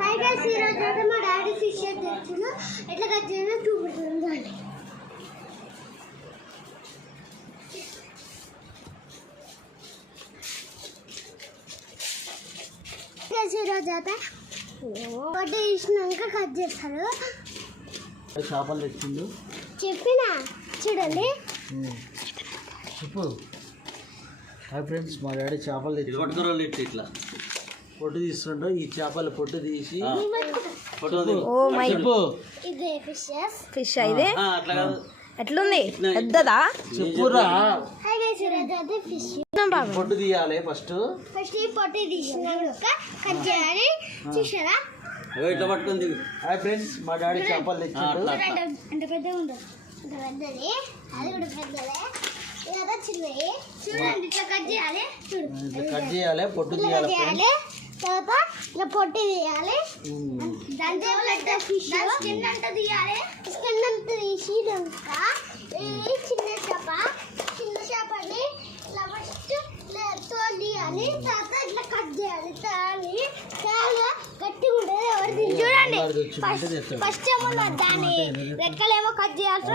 Hi guys, ఈ రోజు అయితే మా డాడీ ఫిష్ తెచ్చిండు. ఎట్లా కట్ చేయాలో చూపిస్తుందండి. ఈ రోజు అయితే పొట్టు తీసినాక కట్ చేస్తారు. చేపలు తెచ్చిండు చెప్పినా చూడండి. చెప్పు. హాయ్ ఫ్రెండ్స్, మా డాడీ చేపలు తెచ్చి ఇట్లా పొట్టు తీస్తుండో ఈ చేపల పొట్టు తీసి ఇదే ఫిష్ అయితే ఎట్లుంది? పెద్దదా? చెప్పురా. హాయ్ గైస్, ఈ రోజు అయితే ఫిష్ పొట్టు తీయాలి. ఫస్ట్ ఈ పొట్టు తీసినాక కట్ చేయాలి. చూసారా? హాయ్ ఫ్రెండ్స్, మా డాడీ చేపలు తెచ్చిండు. అంటే పెద్దగా ఉండదు, అంత పెద్దది. అది కూడా పెద్దదే. ఇదంతా చిన్నది. చూడండి, ఇట్లా కట్ చేయాలి. ఇట్లా కట్ చేయాలి, పొట్టు తీయాలి. తర్వాత ఇట్లా పొట్టు తీయాలి. దాంతో ఫిష్ స్కిన్ అంతా తీయాలి. స్కిన్ అంతా తీసినాక ఈ చిన్న చేపని ఇట్లా ఫస్ట్ తోలు తీయాలి. తర్వాత ఇట్లా కట్ చేయాలి. చాలా గట్టిగా ఉంటుంది. ఎవరు తిని చూడండి. ఫస్ట్ ఏమో దాని రెక్కలేమో కట్ చేయాలి.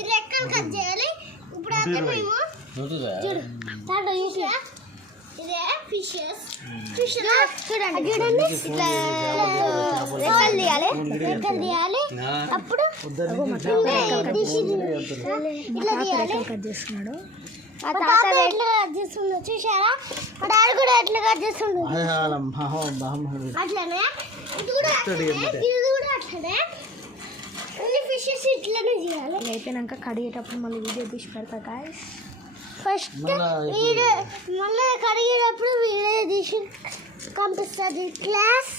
ఈ రెక్కలు కట్ చేయాలి. ఇప్పుడు అయితే మేము చూడు దాంట్లో చూసా ఇదే ఫిషెస్ చూడండి ఇట్లా రెక్కలు తీయాలి. అప్పుడు ఇట్లా తీయాలి. కట్ చేస్తున్నాడు మా తాత ఎట్లా కట్ చేస్తుండో చూసారా? మా డాడీ కూడా ఎట్లా కట్ చేస్తుండో అట్లనే. ఇది కూడా అట్లనే. అన్ని ఫిషెస్ ఇట్లనే చేయాలి. అయిపోయినాక కడిగేటప్పుడు మళ్ళీ వీడియో తీసి పెడతా గాయ్స్. ఫస్ట్ మళ్ళీ కడిగేటప్పుడు వీడియో తీసి పంపిస్తుంది క్లాస్.